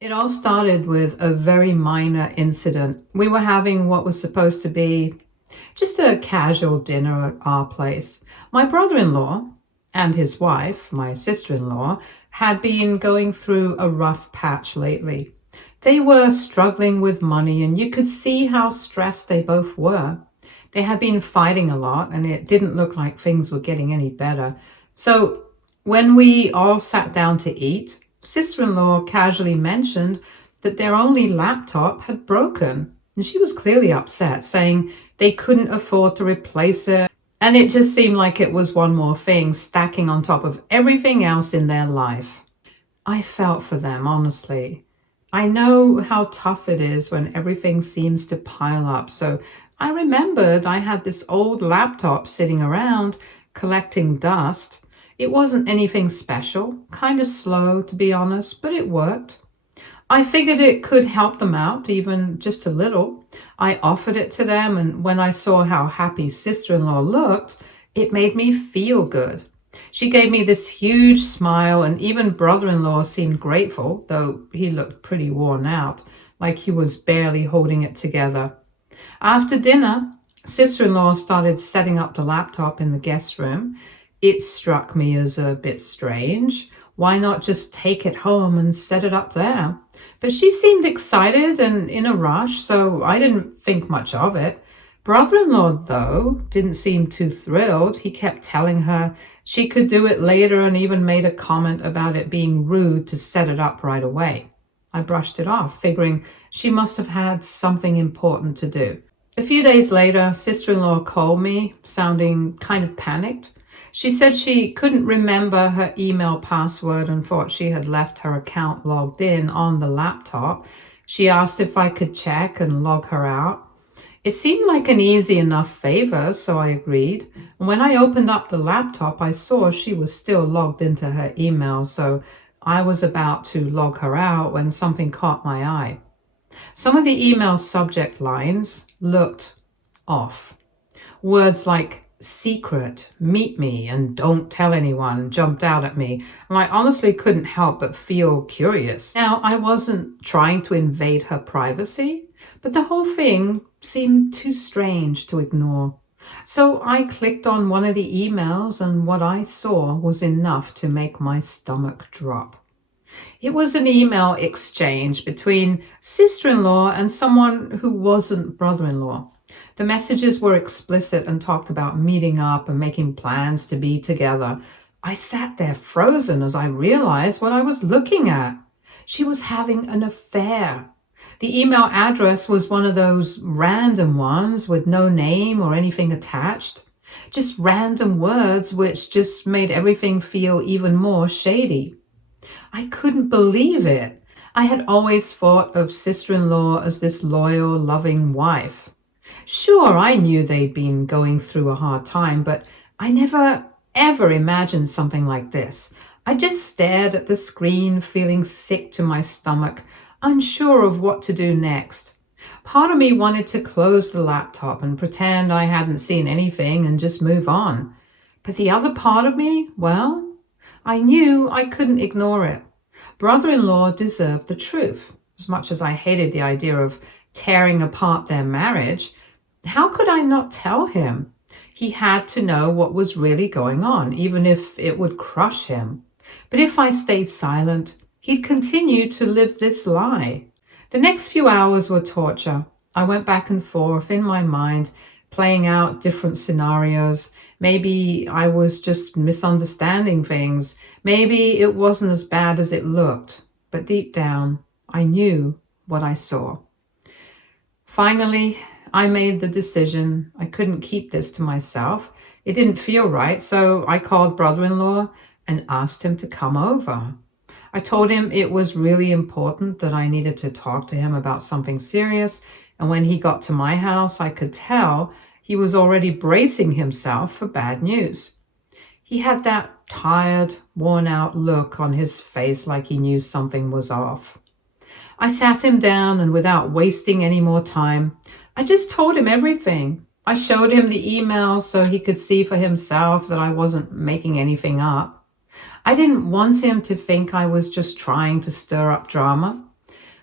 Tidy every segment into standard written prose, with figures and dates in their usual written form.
It all started with a very minor incident. We were having what was supposed to be just a casual dinner at our place. My brother-in-law and his wife, my sister-in-law, had been going through a rough patch lately. They were struggling with money, and you could see how stressed they both were. They had been fighting a lot, and it didn't look like things were getting any better. So, when we all sat down to eat, sister-in-law casually mentioned that their only laptop had broken. And she was clearly upset, saying they couldn't afford to replace it. And it just seemed like it was one more thing stacking on top of everything else in their life. I felt for them, honestly. I know how tough it is when everything seems to pile up. So I remembered I had this old laptop sitting around collecting dust. It wasn't anything special, kind of slow to be honest, but it worked. I figured it could help them out, even just a little. I offered it to them, and when I saw how happy sister-in-law looked, it made me feel good. She gave me this huge smile, and even brother-in-law seemed grateful, though he looked pretty worn out, like he was barely holding it together. After dinner, sister-in-law started setting up the laptop in the guest room. It struck me as a bit strange. Why not just take it home and set it up there? But she seemed excited and in a rush, so I didn't think much of it. Brother-in-law, though, didn't seem too thrilled. He kept telling her she could do it later and even made a comment about it being rude to set it up right away. I brushed it off, figuring she must have had something important to do. A few days later, sister-in-law called me, sounding kind of panicked. She said she couldn't remember her email password and thought she had left her account logged in on the laptop. She asked if I could check and log her out. It seemed like an easy enough favor, so I agreed. And when I opened up the laptop, I saw she was still logged into her email, so I was about to log her out when something caught my eye. Some of the email subject lines looked off. Words like secret, meet me, and don't tell anyone jumped out at me, and I honestly couldn't help but feel curious. Now, I wasn't trying to invade her privacy, but the whole thing seemed too strange to ignore. So I clicked on one of the emails, and what I saw was enough to make my stomach drop. It was an email exchange between sister-in-law and someone who wasn't brother-in-law. The messages were explicit and talked about meeting up and making plans to be together. I sat there frozen as I realized what I was looking at. She was having an affair. The email address was one of those random ones with no name or anything attached. Just random words which just made everything feel even more shady. I couldn't believe it. I had always thought of sister-in-law as this loyal, loving wife. Sure, I knew they'd been going through a hard time, but I never, ever imagined something like this. I just stared at the screen, feeling sick to my stomach, unsure of what to do next. Part of me wanted to close the laptop and pretend I hadn't seen anything and just move on. But the other part of me, well, I knew I couldn't ignore it. Brother-in-law deserved the truth. As much as I hated the idea of tearing apart their marriage, how could I not tell him? He had to know what was really going on, even if it would crush him. But if I stayed silent, he'd continue to live this lie. The next few hours were torture. I went back and forth in my mind, playing out different scenarios. Maybe I was just misunderstanding things. Maybe it wasn't as bad as it looked. But deep down, I knew what I saw. Finally, I made the decision. I couldn't keep this to myself. It didn't feel right, so I called brother-in-law and asked him to come over. I told him it was really important that I needed to talk to him about something serious, and when he got to my house, I could tell he was already bracing himself for bad news. He had that tired, worn-out look on his face like he knew something was off. I sat him down, and without wasting any more time, I just told him everything. I showed him the emails so he could see for himself that I wasn't making anything up. I didn't want him to think I was just trying to stir up drama.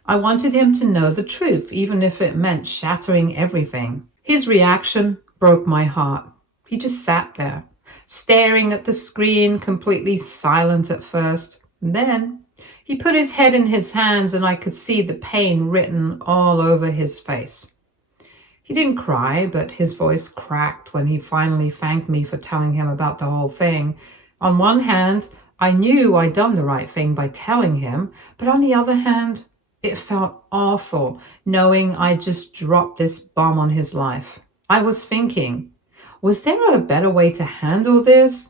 I wanted him to know the truth, even if it meant shattering everything. His reaction broke my heart. He just sat there, staring at the screen, completely silent at first. And then he put his head in his hands, and I could see the pain written all over his face. He didn't cry, but his voice cracked when he finally thanked me for telling him about the whole thing. On one hand, I knew I'd done the right thing by telling him, but on the other hand, it felt awful knowing I just dropped this bomb on his life. I was thinking, was there a better way to handle this?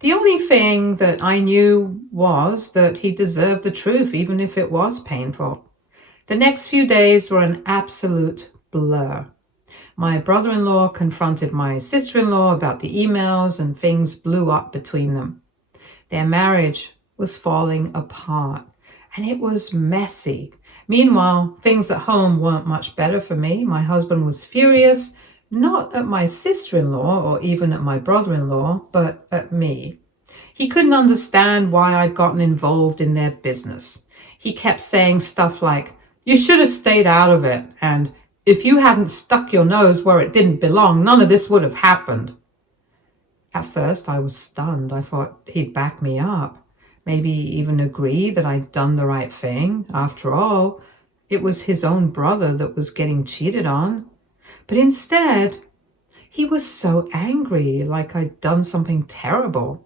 The only thing that I knew was that he deserved the truth, even if it was painful. The next few days were an absolute blur. My brother-in-law confronted my sister-in-law about the emails, and things blew up between them. Their marriage was falling apart, and it was messy. Meanwhile, things at home weren't much better for me. My husband was furious, not at my sister-in-law or even at my brother-in-law, but at me. He couldn't understand why I'd gotten involved in their business. He kept saying stuff like, "You should have stayed out of it," and "if you hadn't stuck your nose where it didn't belong, none of this would have happened." At first, I was stunned. I thought he'd back me up, maybe even agree that I'd done the right thing. After all, it was his own brother that was getting cheated on. But instead, he was so angry, like I'd done something terrible.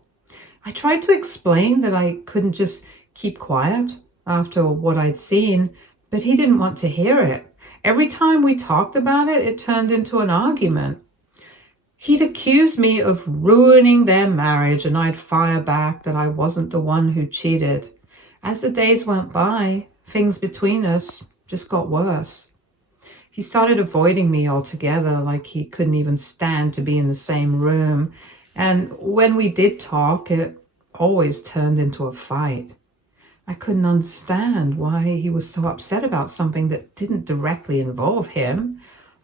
I tried to explain that I couldn't just keep quiet after what I'd seen, but he didn't want to hear it. Every time we talked about it, it turned into an argument. He'd accuse me of ruining their marriage, and I'd fire back that I wasn't the one who cheated. As the days went by, things between us just got worse. He started avoiding me altogether, like he couldn't even stand to be in the same room. And when we did talk, it always turned into a fight. I couldn't understand why he was so upset about something that didn't directly involve him,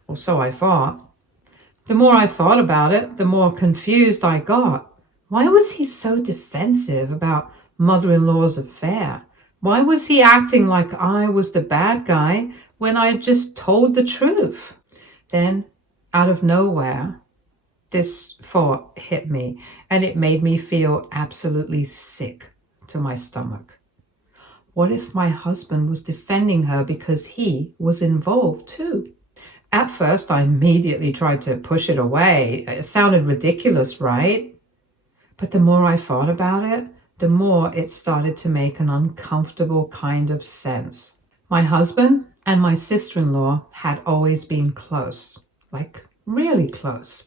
or so I thought. The more I thought about it, the more confused I got. Why was he so defensive about mother-in-law's affair? Why was he acting like I was the bad guy when I just told the truth? Then, out of nowhere, this thought hit me, and it made me feel absolutely sick to my stomach. What if my husband was defending her because he was involved too? At first, I immediately tried to push it away. It sounded ridiculous, right? But the more I thought about it, the more it started to make an uncomfortable kind of sense. My husband and my sister-in-law had always been close, like really close.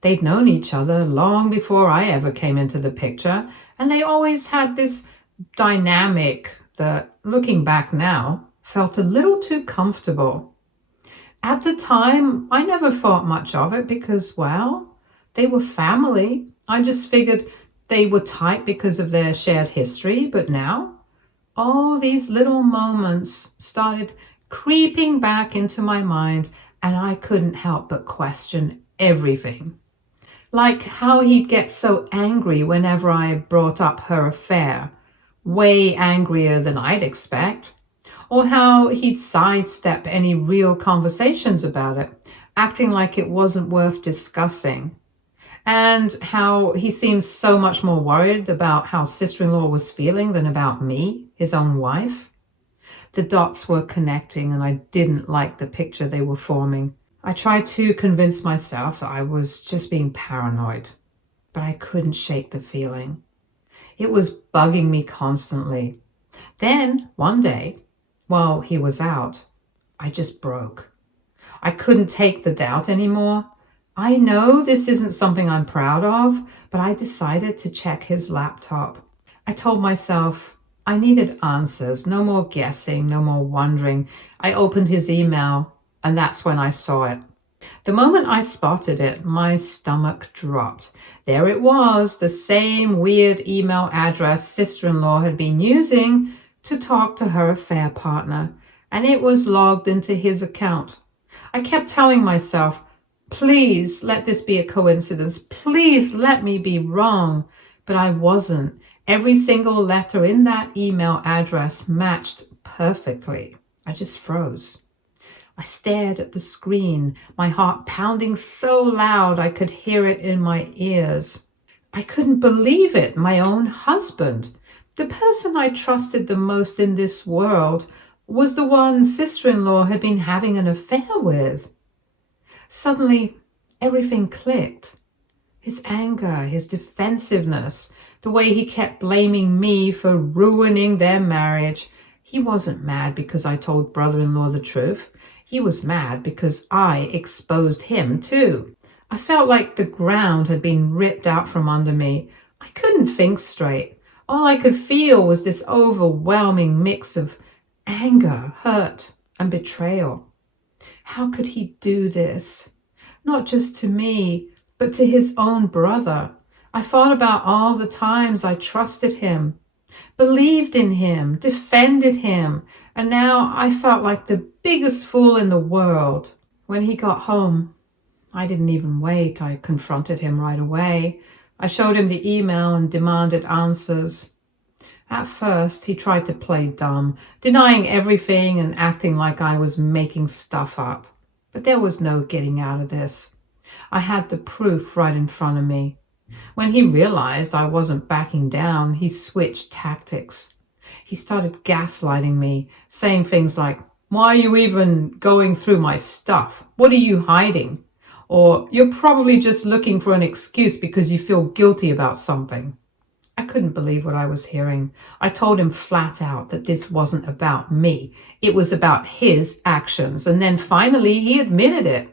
They'd known each other long before I ever came into the picture, and they always had this dynamic that, looking back now, felt a little too comfortable. At the time, I never thought much of it because, well, they were family. I just figured they were tight because of their shared history, but now all these little moments started creeping back into my mind, and I couldn't help but question everything. Like how he'd get so angry whenever I brought up her affair, way angrier than I'd expect. Or how he'd sidestep any real conversations about it, acting like it wasn't worth discussing. And how he seemed so much more worried about how sister-in-law was feeling than about me, his own wife. The dots were connecting, and I didn't like the picture they were forming. I tried to convince myself that I was just being paranoid, but I couldn't shake the feeling. It was bugging me constantly. Then, one day, while he was out, I just broke. I couldn't take the doubt anymore. I know this isn't something I'm proud of, but I decided to check his laptop. I told myself I needed answers, no more guessing, no more wondering. I opened his email, and that's when I saw it. The moment I spotted it, my stomach dropped. There it was, the same weird email address sister-in-law had been using to talk to her affair partner, and it was logged into his account. I kept telling myself, please let this be a coincidence. Please let me be wrong. But I wasn't. Every single letter in that email address matched perfectly. I just froze. I stared at the screen, my heart pounding so loud I could hear it in my ears. I couldn't believe it. My own husband, the person I trusted the most in this world, was the one sister-in-law had been having an affair with. Suddenly, everything clicked. His anger, his defensiveness, the way he kept blaming me for ruining their marriage. He wasn't mad because I told brother-in-law the truth. He was mad because I exposed him too. I felt like the ground had been ripped out from under me. I couldn't think straight. All I could feel was this overwhelming mix of anger, hurt, and betrayal. How could he do this? Not just to me, but to his own brother. I thought about all the times I trusted him, believed in him, defended him, and now I felt like the biggest fool in the world. When he got home, I didn't even wait. I confronted him right away. I showed him the email and demanded answers. At first, he tried to play dumb, denying everything and acting like I was making stuff up. But there was no getting out of this. I had the proof right in front of me. When he realized I wasn't backing down, he switched tactics. He started gaslighting me, saying things like, "Why are you even going through my stuff? What are you hiding?" Or, "You're probably just looking for an excuse because you feel guilty about something." I couldn't believe what I was hearing. I told him flat out that this wasn't about me. It was about his actions. And then finally he admitted it.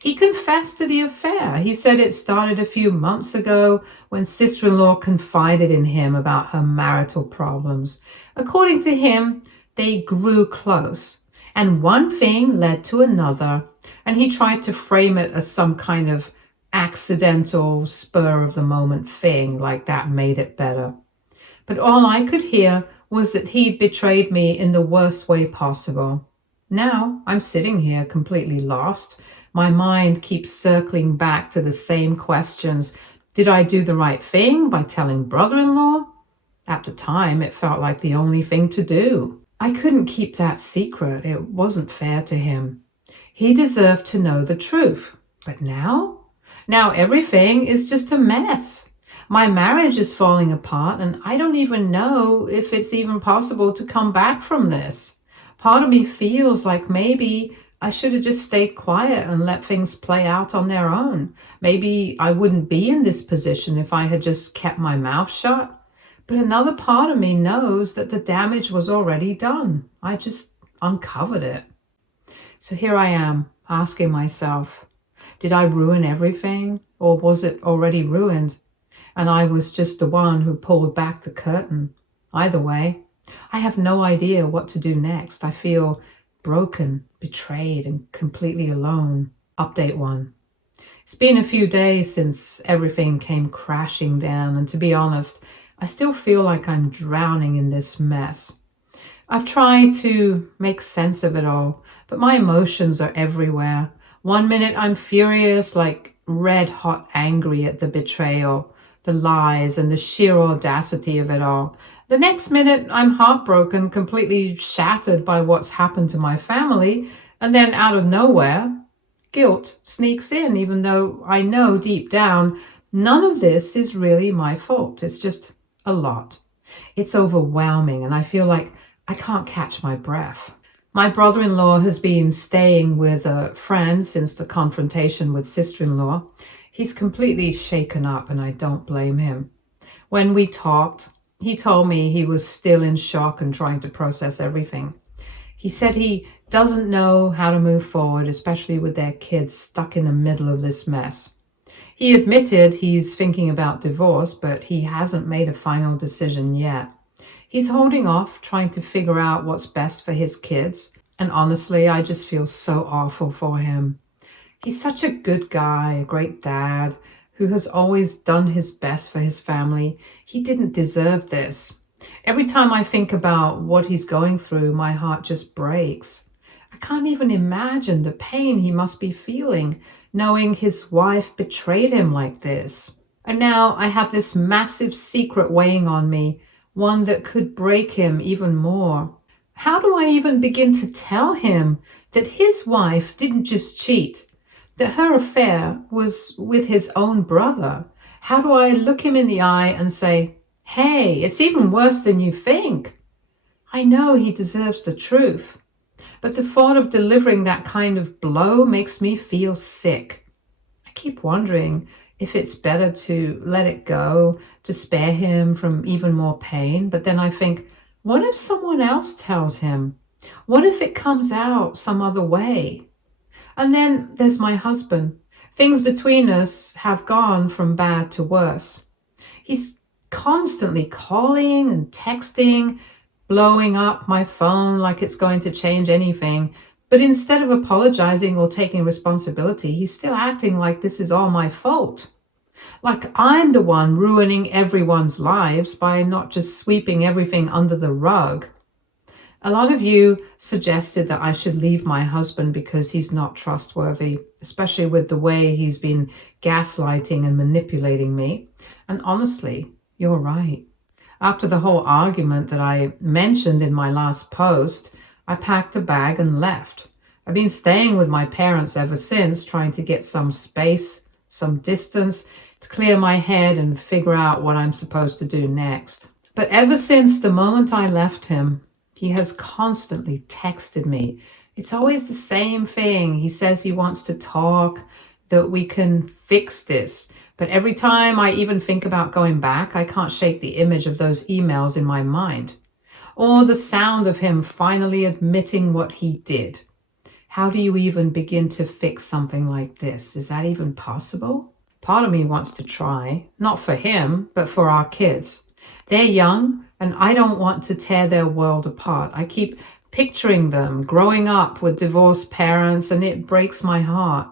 He confessed to the affair. He said it started a few months ago when sister-in-law confided in him about her marital problems. According to him, they grew close, and one thing led to another, and he tried to frame it as some kind of accidental, spur-of-the-moment thing, like that made it better. But all I could hear was that he'd betrayed me in the worst way possible. Now I'm sitting here completely lost. My mind keeps circling back to the same questions. Did I do the right thing by telling brother-in-law? At the time, it felt like the only thing to do. I couldn't keep that secret. It wasn't fair to him. He deserved to know the truth. But now? Now everything is just a mess. My marriage is falling apart, and I don't even know if it's even possible to come back from this. Part of me feels like maybe I should have just stayed quiet and let things play out on their own. Maybe I wouldn't be in this position if I had just kept my mouth shut. But another part of me knows that the damage was already done. I just uncovered it. So here I am, asking myself, did I ruin everything, or was it already ruined? And I was just the one who pulled back the curtain. Either way, I have no idea what to do next. I feel broken, betrayed, and completely alone. Update 1. It's been a few days since everything came crashing down, and to be honest, I still feel like I'm drowning in this mess. I've tried to make sense of it all, but my emotions are everywhere. One minute I'm furious, like red-hot angry at the betrayal, the lies, and the sheer audacity of it all. The next minute I'm heartbroken, completely shattered by what's happened to my family, and then out of nowhere, guilt sneaks in, even though I know deep down none of this is really my fault. It's just a lot. It's overwhelming, and I feel like I can't catch my breath. My brother-in-law has been staying with a friend since the confrontation with sister-in-law. He's completely shaken up, and I don't blame him. When we talked, he told me he was still in shock and trying to process everything. He said he doesn't know how to move forward, especially with their kids stuck in the middle of this mess. He admitted he's thinking about divorce, but he hasn't made a final decision yet. He's holding off, trying to figure out what's best for his kids. And honestly, I just feel so awful for him. He's such a good guy, a great dad, who has always done his best for his family. He didn't deserve this. Every time I think about what he's going through, my heart just breaks. I can't even imagine the pain he must be feeling, knowing his wife betrayed him like this. And now I have this massive secret weighing on me, one that could break him even more. How do I even begin to tell him that his wife didn't just cheat, that her affair was with his own brother? How do I look him in the eye and say, hey, it's even worse than you think? I know he deserves the truth, but the thought of delivering that kind of blow makes me feel sick. I keep wondering if it's better to let it go, to spare him from even more pain. But then I think, what if someone else tells him? What if it comes out some other way? And then there's my husband. Things between us have gone from bad to worse. He's constantly calling and texting, blowing up my phone like it's going to change anything. But instead of apologizing or taking responsibility, he's still acting like this is all my fault. Like I'm the one ruining everyone's lives by not just sweeping everything under the rug. A lot of you suggested that I should leave my husband because he's not trustworthy, especially with the way he's been gaslighting and manipulating me. And honestly, you're right. After the whole argument that I mentioned in my last post, I packed a bag and left. I've been staying with my parents ever since, trying to get some space, some distance, to clear my head and figure out what I'm supposed to do next. But ever since the moment I left him, he has constantly texted me. It's always the same thing. He says he wants to talk, that we can fix this. But every time I even think about going back, I can't shake the image of those emails in my mind. Or the sound of him finally admitting what he did. How do you even begin to fix something like this? Is that even possible? Part of me wants to try, not for him, but for our kids. They're young, and I don't want to tear their world apart. I keep picturing them growing up with divorced parents, and it breaks my heart.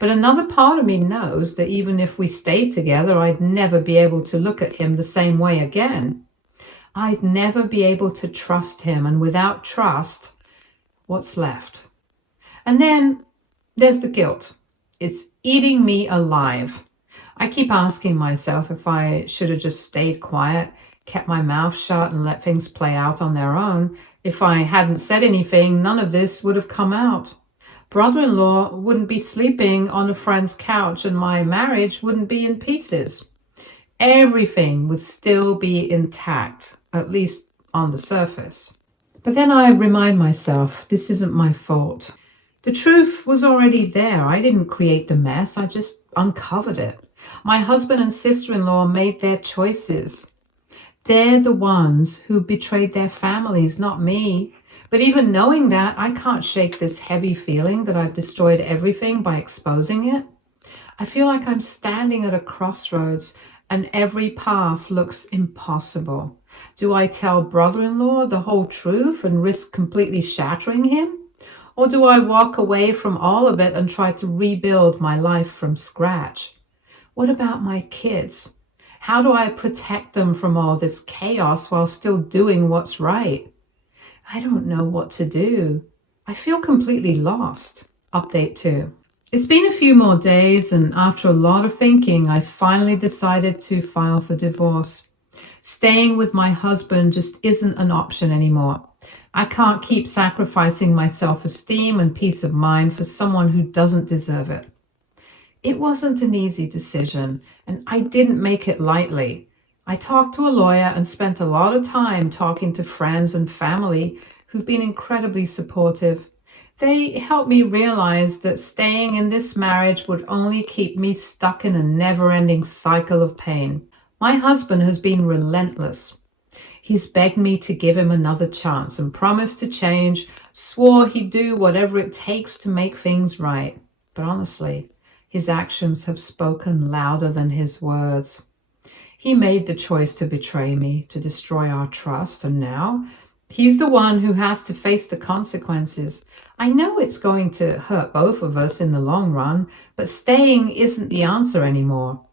But another part of me knows that even if we stayed together, I'd never be able to look at him the same way again. I'd never be able to trust him, and without trust, what's left? And then there's the guilt. It's eating me alive. I keep asking myself if I should have just stayed quiet, kept my mouth shut and let things play out on their own. If I hadn't said anything, none of this would have come out. Brother-in-law wouldn't be sleeping on a friend's couch and my marriage wouldn't be in pieces. Everything would still be intact, at least on the surface. But then I remind myself, this isn't my fault. The truth was already there. I didn't create the mess. I just uncovered it. My husband and sister-in-law made their choices. They're the ones who betrayed their families, not me. But even knowing that, I can't shake this heavy feeling that I've destroyed everything by exposing it. I feel like I'm standing at a crossroads and every path looks impossible. Do I tell brother-in-law the whole truth and risk completely shattering him? Or do I walk away from all of it and try to rebuild my life from scratch? What about my kids? How do I protect them from all this chaos while still doing what's right? I don't know what to do. I feel completely lost. Update 2. It's been a few more days, and after a lot of thinking, I finally decided to file for divorce. Staying with my husband just isn't an option anymore. I can't keep sacrificing my self-esteem and peace of mind for someone who doesn't deserve it. It wasn't an easy decision, and I didn't make it lightly. I talked to a lawyer and spent a lot of time talking to friends and family who've been incredibly supportive. They helped me realize that staying in this marriage would only keep me stuck in a never-ending cycle of pain. My husband has been relentless. He's begged me to give him another chance and promised to change, swore he'd do whatever it takes to make things right. But honestly, his actions have spoken louder than his words. He made the choice to betray me, to destroy our trust, and now he's the one who has to face the consequences. I know it's going to hurt both of us in the long run, but staying isn't the answer anymore.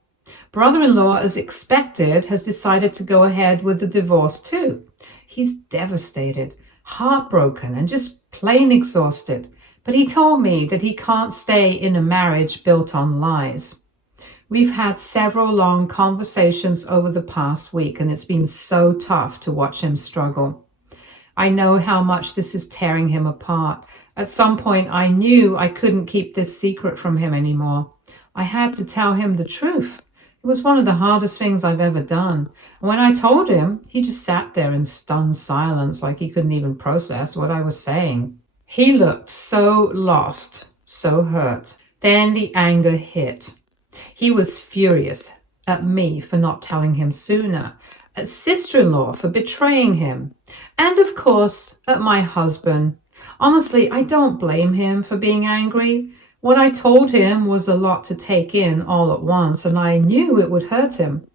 Brother-in-law, as expected, has decided to go ahead with the divorce too. He's devastated, heartbroken, and just plain exhausted. But he told me that he can't stay in a marriage built on lies. We've had several long conversations over the past week, and it's been so tough to watch him struggle. I know how much this is tearing him apart. At some point, I knew I couldn't keep this secret from him anymore. I had to tell him the truth. It was one of the hardest things I've ever done. And when I told him, he just sat there in stunned silence, like he couldn't even process what I was saying. He looked so lost, so hurt. Then the anger hit. He was furious at me for not telling him sooner, at sister-in-law for betraying him, and of course at my husband. Honestly, I don't blame him for being angry. What I told him was a lot to take in all at once, and I knew it would hurt him.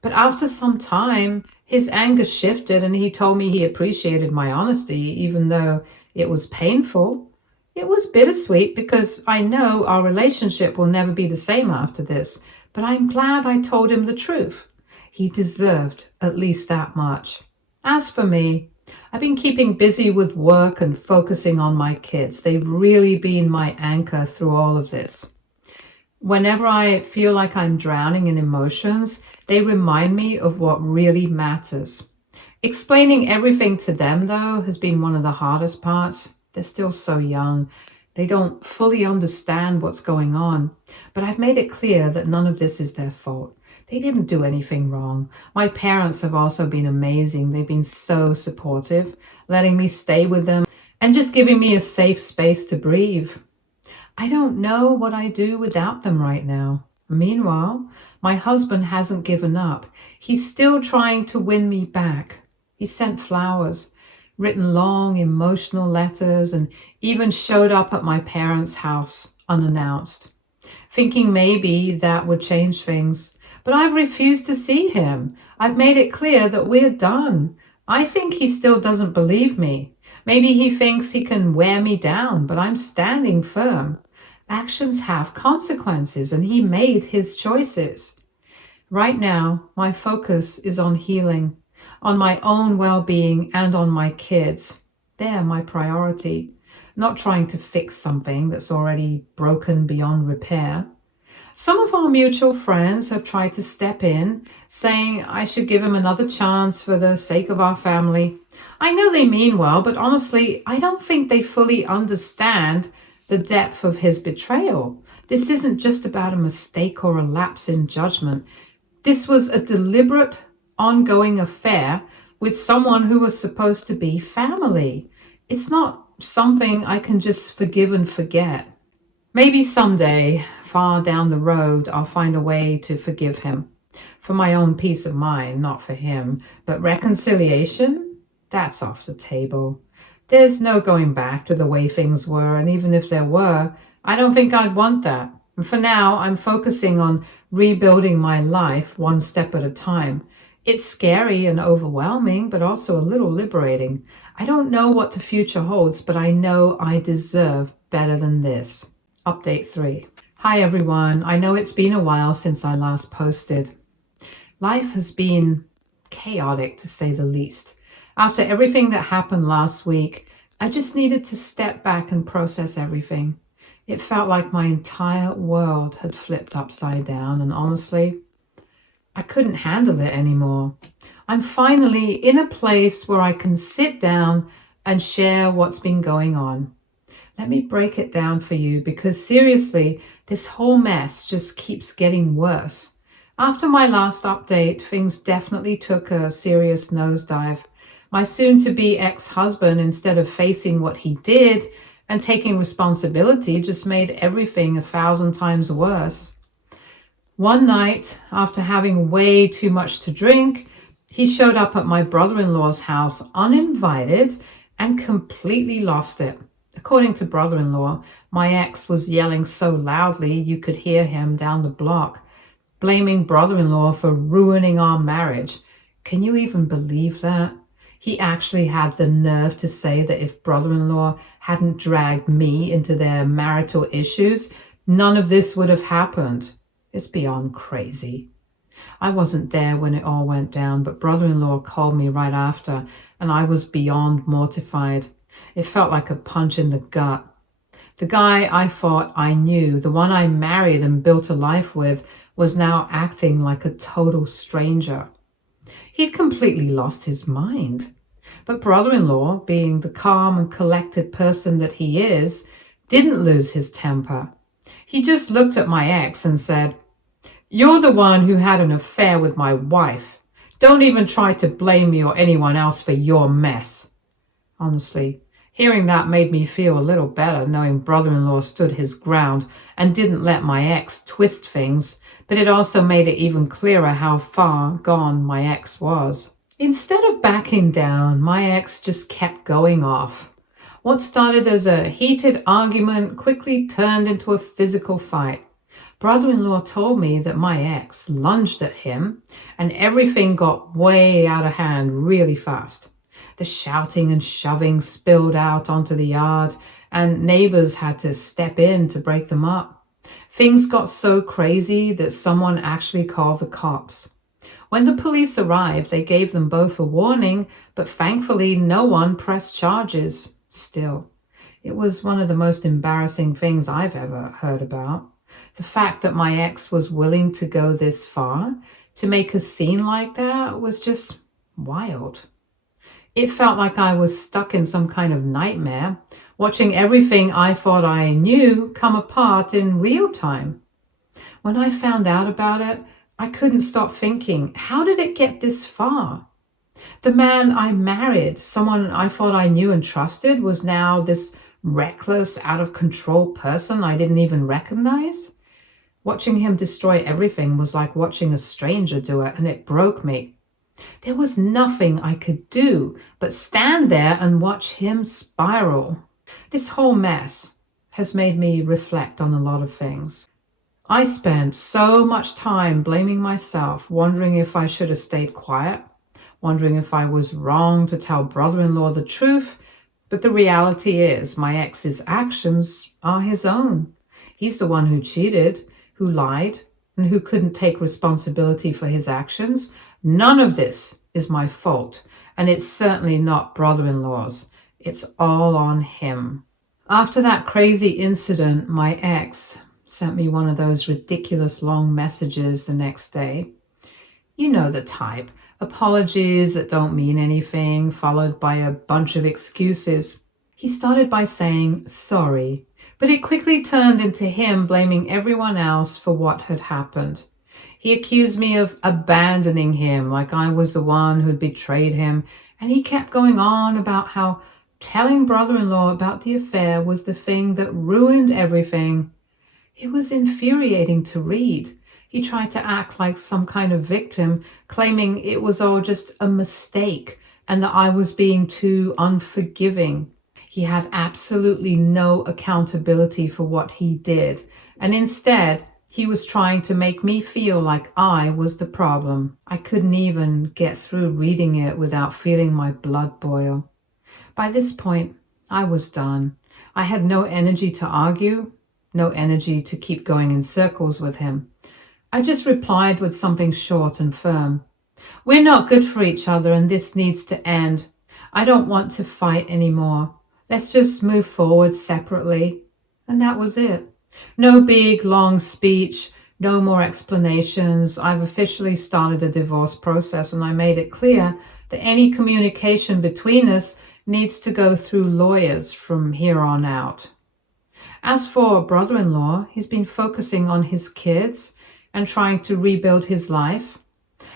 But after some time, his anger shifted and he told me he appreciated my honesty, even though it was painful. It was bittersweet because I know our relationship will never be the same after this, but I'm glad I told him the truth. He deserved at least that much. As for me, I've been keeping busy with work and focusing on my kids. They've really been my anchor through all of this. Whenever I feel like I'm drowning in emotions, they remind me of what really matters. Explaining everything to them, though, has been one of the hardest parts. They're still so young. They don't fully understand what's going on. But I've made it clear that none of this is their fault. They didn't do anything wrong. My parents have also been amazing. They've been so supportive, letting me stay with them and just giving me a safe space to breathe. I don't know what I do without them right now. Meanwhile, my husband hasn't given up. He's still trying to win me back. He sent flowers, written long emotional letters, and even showed up at my parents' house unannounced, thinking maybe that would change things. But I've refused to see him. I've made it clear that we're done. I think he still doesn't believe me. Maybe he thinks he can wear me down, but I'm standing firm. Actions have consequences, and he made his choices. Right now, my focus is on healing, on my own well-being, and on my kids. They're my priority, not trying to fix something that's already broken beyond repair. Some of our mutual friends have tried to step in, saying I should give him another chance for the sake of our family. I know they mean well, but honestly, I don't think they fully understand the depth of his betrayal. This isn't just about a mistake or a lapse in judgment. This was a deliberate, ongoing affair with someone who was supposed to be family. It's not something I can just forgive and forget. Maybe someday, far down the road, I'll find a way to forgive him. For my own peace of mind, not for him. But reconciliation? That's off the table. There's no going back to the way things were, and even if there were, I don't think I'd want that. And for now, I'm focusing on rebuilding my life one step at a time. It's scary and overwhelming, but also a little liberating. I don't know what the future holds, but I know I deserve better than this. Update 3. Hi everyone. I know it's been a while since I last posted. Life has been chaotic, to say the least. After everything that happened last week, I just needed to step back and process everything. It felt like my entire world had flipped upside down, and honestly, I couldn't handle it anymore. I'm finally in a place where I can sit down and share what's been going on. Let me break it down for you because seriously, this whole mess just keeps getting worse. After my last update, things definitely took a serious nosedive. My soon-to-be ex-husband, instead of facing what he did and taking responsibility, just made everything 1,000 times worse. One night, after having way too much to drink, he showed up at my brother-in-law's house uninvited and completely lost it. According to brother-in-law, my ex was yelling so loudly you could hear him down the block, blaming brother-in-law for ruining our marriage. Can you even believe that? He actually had the nerve to say that if brother-in-law hadn't dragged me into their marital issues, none of this would have happened. It's beyond crazy. I wasn't there when it all went down, but brother-in-law called me right after, and I was beyond mortified. It felt like a punch in the gut. The guy I thought I knew, the one I married and built a life with, was now acting like a total stranger. He'd completely lost his mind. But brother-in-law, being the calm and collected person that he is, didn't lose his temper. He just looked at my ex and said, "You're the one who had an affair with my wife. Don't even try to blame me or anyone else for your mess." Honestly, hearing that made me feel a little better, knowing brother-in-law stood his ground and didn't let my ex twist things, but it also made it even clearer how far gone my ex was. Instead of backing down, my ex just kept going off. What started as a heated argument quickly turned into a physical fight. Brother-in-law told me that my ex lunged at him and everything got way out of hand really fast. The shouting and shoving spilled out onto the yard and neighbors had to step in to break them up. Things got so crazy that someone actually called the cops. When the police arrived, they gave them both a warning, but thankfully no one pressed charges. Still, it was one of the most embarrassing things I've ever heard about. The fact that my ex was willing to go this far, to make a scene like that, was just wild. It felt like I was stuck in some kind of nightmare, watching everything I thought I knew come apart in real time. When I found out about it, I couldn't stop thinking, how did it get this far? The man I married, someone I thought I knew and trusted, was now this reckless, out of control person I didn't even recognize. Watching him destroy everything was like watching a stranger do it, and it broke me. There was nothing I could do but stand there and watch him spiral. This whole mess has made me reflect on a lot of things. I spent so much time blaming myself, wondering if I should have stayed quiet, wondering if I was wrong to tell brother-in-law the truth, but the reality is my ex's actions are his own. He's the one who cheated, who lied, and who couldn't take responsibility for his actions. None of this is my fault, and it's certainly not brother-in-law's. It's all on him. After that crazy incident, my ex sent me one of those ridiculous long messages the next day. You know the type. Apologies that don't mean anything, followed by a bunch of excuses. He started by saying sorry, but it quickly turned into him blaming everyone else for what had happened. He accused me of abandoning him, like I was the one who'd betrayed him, and he kept going on about how telling brother-in-law about the affair was the thing that ruined everything. It was infuriating to read. He tried to act like some kind of victim, claiming it was all just a mistake and that I was being too unforgiving. He had absolutely no accountability for what he did, and instead, he was trying to make me feel like I was the problem. I couldn't even get through reading it without feeling my blood boil. By this point, I was done. I had no energy to argue, no energy to keep going in circles with him. I just replied with something short and firm. We're not good for each other and this needs to end. I don't want to fight anymore. Let's just move forward separately. And that was it. No big, long speech, no more explanations. I've officially started a divorce process and I made it clear that any communication between us needs to go through lawyers from here on out. As for brother-in-law, he's been focusing on his kids and trying to rebuild his life.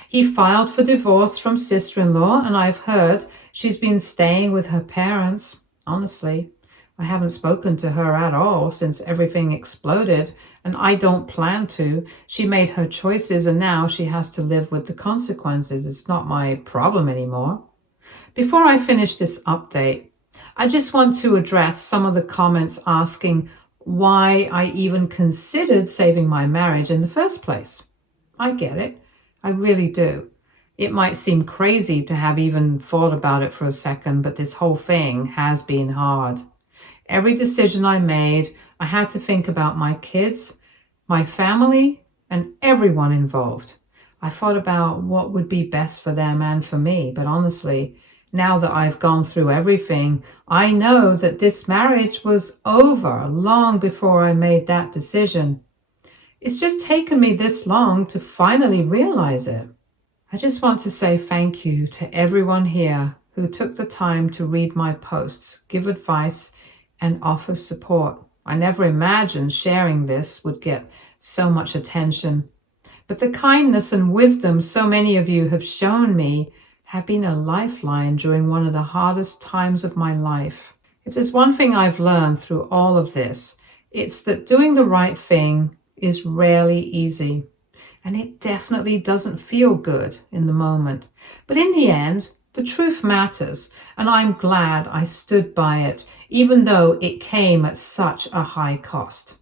He filed for divorce from sister-in-law, and I've heard she's been staying with her parents. Honestly, I haven't spoken to her at all since everything exploded, and I don't plan to. She made her choices, and now she has to live with the consequences. It's not my problem anymore. Before I finish this update, I just want to address some of the comments asking why I even considered saving my marriage in the first place. I get it. I really do. It might seem crazy to have even thought about it for a second, but this whole thing has been hard. Every decision I made, I had to think about my kids, my family, and everyone involved. I thought about what would be best for them and for me, but honestly, now that I've gone through everything, I know that this marriage was over long before I made that decision. It's just taken me this long to finally realize it. I just want to say thank you to everyone here who took the time to read my posts, give advice, and offer support. I never imagined sharing this would get so much attention. But the kindness and wisdom so many of you have shown me have been a lifeline during one of the hardest times of my life. If there's one thing I've learned through all of this, it's that doing the right thing is rarely easy. And it definitely doesn't feel good in the moment. But in the end, the truth matters, and I'm glad I stood by it, even though it came at such a high cost.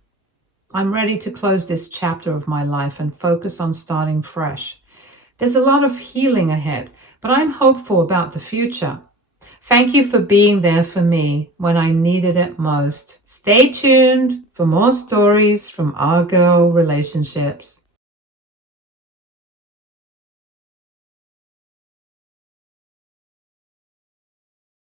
I'm ready to close this chapter of my life and focus on starting fresh. There's a lot of healing ahead, but I'm hopeful about the future. Thank you for being there for me when I needed it most. Stay tuned for more stories from our girl relationships.